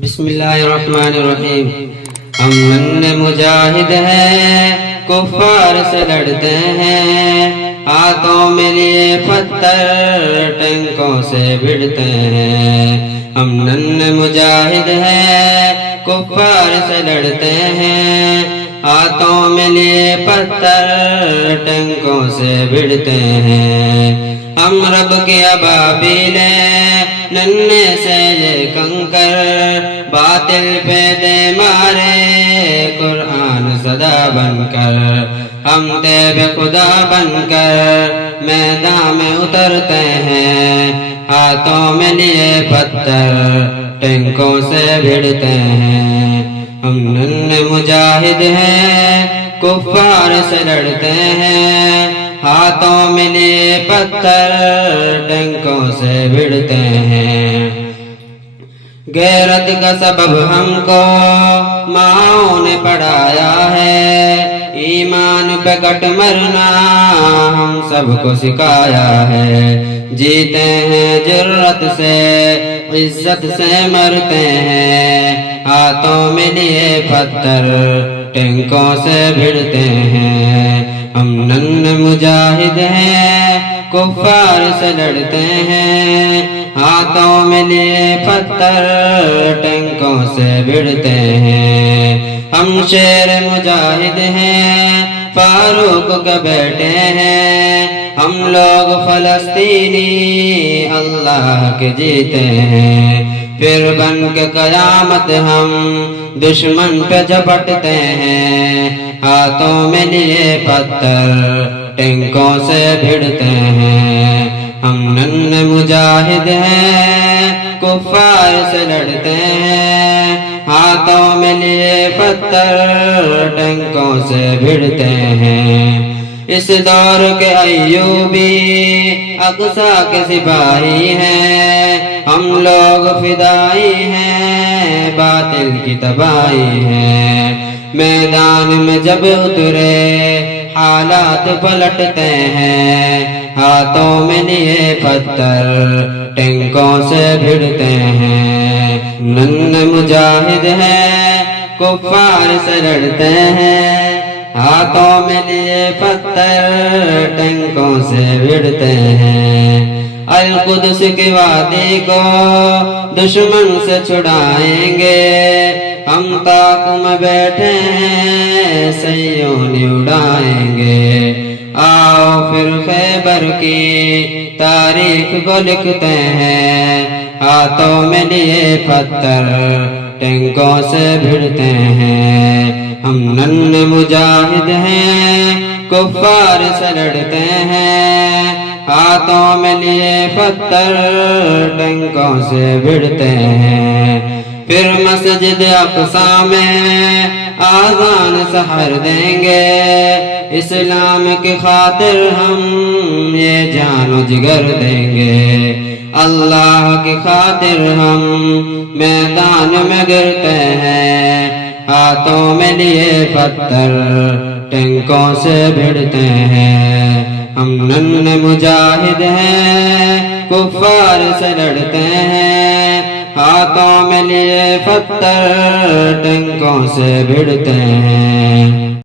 بسم اللہ الرحمن الرحیم۔ ہم ننھے مجاہد ہیں، کفار سے لڑتے ہیں، ہاتھوں میں لیے پتھر ٹینکوں سے بھڑتے ہیں۔ ہم ننھے مجاہد ہیں، کفار سے لڑتے ہیں، ہاتھوں میں لیے پتھر ٹینکوں سے بھڑتے ہیں۔ ہم رب کے ابابیل ہیں، ننھے سے یہ کنکر، باطل پہ دے مارے قرآن صدا بن کر۔ ہم تیب خدا بن کر میدان میں اترتے ہیں، ہاتھوں میں لیے پتھر ٹینکوں سے بھڑتے ہیں۔ ہم ننھے مجاہد ہیں، کفار سے لڑتے ہیں، ہاتھوں میں لیے پتھر ٹینکوں سے بھڑتے ہیں۔ غیرت کا سبب ہم کو ماؤں نے پڑھایا ہے، ایمان پہ کٹ مرنا ہم سب کو سکھایا ہے۔ جیتے ہیں جرت سے، عزت سے مرتے ہیں، ہاتھوں میں لیے پتھر ٹینکوں سے بھڑتے ہیں۔ ہم ننھے مجاہد ہیں، کفار سے لڑتے ہیں، ہاتھوں میں لیے پتھر ٹینکوں سے بھڑتے ہیں۔ ہم شیر مجاہد ہیں، فاروق کے بیٹے ہیں، ہم لوگ فلسطینی اللہ کے جیتے ہیں۔ پھر بن کے قیامت ہم دشمن پہ جھپٹتے ہیں، ہاتھوں میں لیے پتھر ٹینکوں سے بھڑتے ہیں۔ ہم ننھے مجاہد ہیں، کفار سے لڑتے ہیں، ہاتھوں میں لیے پتھر ٹینکوں سے بھڑتے ہیں۔ اس دور کے ایوبی اقصیٰ کے سپاہی ہیں، ہم لوگ فدائی ہیں، باطل کی تباہی ہے۔ میدان میں جب اترے حالات پلٹتے ہیں، ہاتھوں میں لیے پتھر ٹینکوں سے بھڑتے ہیں۔ ننھے مجاہد ہیں، کفار سے لڑتے ہیں، ہاتھوں میں لیے پتھر ٹینکوں سے بھڑتے ہیں۔ القدس کی وادی کو دشمن سے چھڑائیں گے، ہم طاق میں بیٹھے ہیں، سیونی اڑائیں گے۔ آؤ پھر خیبر کی تاریخ کو لکھتے ہیں، ہاتھوں میں لیے پتھر ٹینکوں سے بھڑتے ہیں۔ ہم ننھے مجاہد ہیں، کفار سے لڑتے ہیں، ہاتھوں میں لیے پتھر ٹینکوں سے بھڑتے ہیں۔ پھر مسجد اقصیٰ میں آذان سحر دیں گے، اسلام کی خاطر ہم یہ جان و جگر دیں گے۔ اللہ کی خاطر ہم میدان میں گرتے ہیں، ہاتھوں میں لیے پتھر ٹینکوں سے بھڑتے ہیں۔ ہم ننھے مجاہد ہیں، کفار سے لڑتے ہیں، ہاتھوں میں لیے پتھر ٹینکوں سے بھڑتے ہیں۔